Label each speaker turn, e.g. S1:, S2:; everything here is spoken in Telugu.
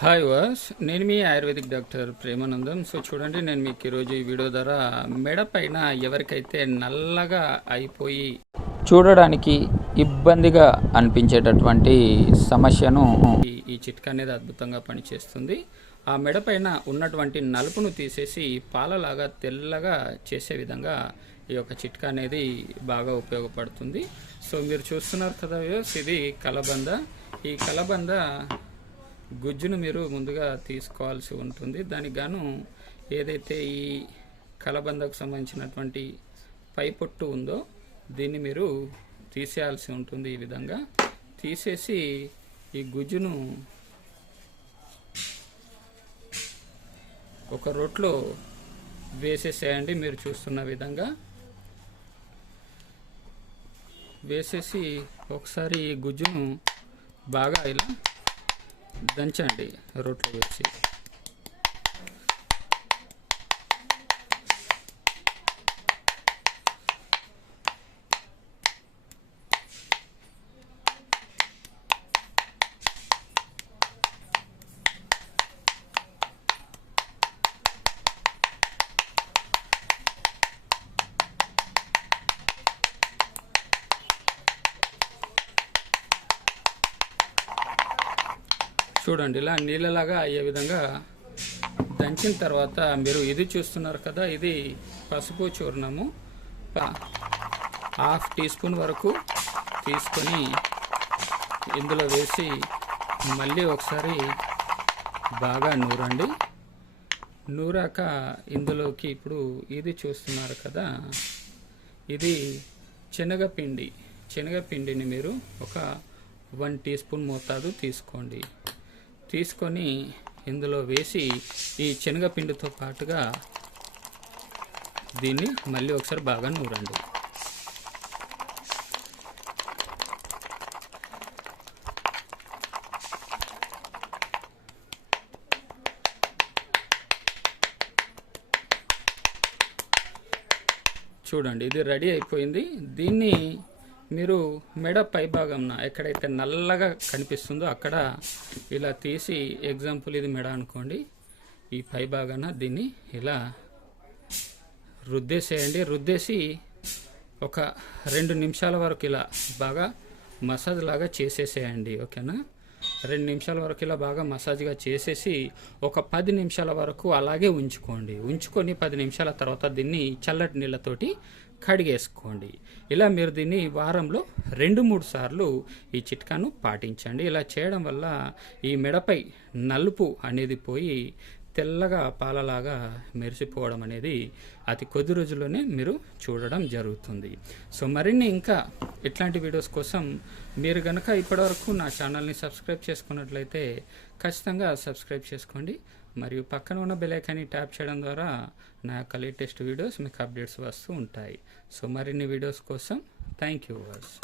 S1: హాయ్ వాస్ నేను మీ ఆయుర్వేదిక్ డాక్టర్ ప్రేమానందం. సో చూడండి నేను మీకు ఈరోజు ఈ వీడియో ద్వారా మెడ పైన ఎవరికైతే నల్లగా అయిపోయి చూడడానికి ఇబ్బందిగా అనిపించేటటువంటి సమస్యను ఈ చిట్కా అనేది అద్భుతంగా పనిచేస్తుంది. ఆ మెడ పైన ఉన్నటువంటి నలుపును తీసేసి పాలలాగా తెల్లగా చేసే విధంగా ఈ యొక్క చిట్కా అనేది బాగా ఉపయోగపడుతుంది. సో మీరు చూస్తున్నారు కదా వ్యూస్, ఇది కలబంద. ఈ కలబంద గుజ్జును మీరు ముందుగా తీసుకోవాల్సి ఉంటుంది. దానికి గాను ఏదైతే ఈ కలబందకు సంబంధించినటువంటి పై పొట్టు ఉందో దీన్ని మీరు తీసేయాల్సి ఉంటుంది ఈ విధంగా. తీసేసి ఈ గుజ్జును ఒక రొట్లో వేసేసేయండి మీరు చూస్తున్న విధంగా. వేసేసి ఒకసారి ఈ గుజ్జును బాగా ఇలా దంచండి. రోట్లో వచ్చి. చూడండి ఇలా నీళ్ళలాగా అయ్యే విధంగా దంచిన తర్వాత మీరు ఇది చూస్తున్నారు కదా ఇది పసుపు చూర్ణము. హాఫ్ టీ స్పూన్ వరకు తీసుకొని ఇందులో వేసి మళ్ళీ ఒకసారి బాగా నూరండి. నూరాక ఇందులోకి ఇప్పుడు ఇది చూస్తున్నారు కదా ఇది శనగపిండి. శనగపిండిని మీరు ఒక వన్ టీ స్పూన్ మోతాదు తీసుకోండి. తీసుకొని ఇందులో వేసి ఈ శనగపిండితో పాటుగా దీన్ని మళ్ళీ ఒకసారి బాగా నూరండి. చూడండి ఇది రెడీ అయిపోయింది. దీన్ని మీరు మెడ పై భాగంన ఎక్కడైతే నల్లగా కనిపిస్తుందో అక్కడ ఇలా తీసి ఎగ్జాంపుల్ ఇది మెడ అనుకోండి. ఈ పై భాగాన దీన్ని ఇలా రుద్దేసేయండి. రుద్దేసి ఒక రెండు నిమిషాల వరకు ఇలా బాగా మసాజ్ లాగా చేసేసేయండి. ఓకేనా? రెండు నిమిషాల వరకు ఇలా బాగా మసాజ్గా చేసేసి ఒక పది నిమిషాల వరకు అలాగే ఉంచుకోండి. ఉంచుకొని పది నిమిషాల తర్వాత దీన్ని చల్లటి నీళ్ళతోటి కడిగేసుకోండి. ఇలా మీరు దీన్ని వారంలో రెండు మూడు సార్లు ఈ చిట్కాను పాటించండి. ఇలా చేయడం వల్ల ఈ మెడపై నలుపు అనేది పోయి తెల్లగా పాలలాగా మెరిసిపోవడం అనేది అతి కొద్ది రోజుల్లోనే మీరు చూడడం జరుగుతుంది. సో మరిన్ని ఇంకా ఇట్లాంటి వీడియోస్ కోసం మీరు కనుక ఇప్పటివరకు నా ఛానల్ని సబ్స్క్రైబ్ చేసుకున్నట్లయితే ఖచ్చితంగా సబ్స్క్రైబ్ చేసుకోండి. మరియు పక్కన ఉన్న బెలైకాన్ని ట్యాప్ చేయడం ద్వారా నా యొక్క లేటెస్ట్ వీడియోస్ మీకు అప్డేట్స్ వస్తూ ఉంటాయి. సో మరిన్ని వీడియోస్ కోసం థ్యాంక్ యూ వర్స్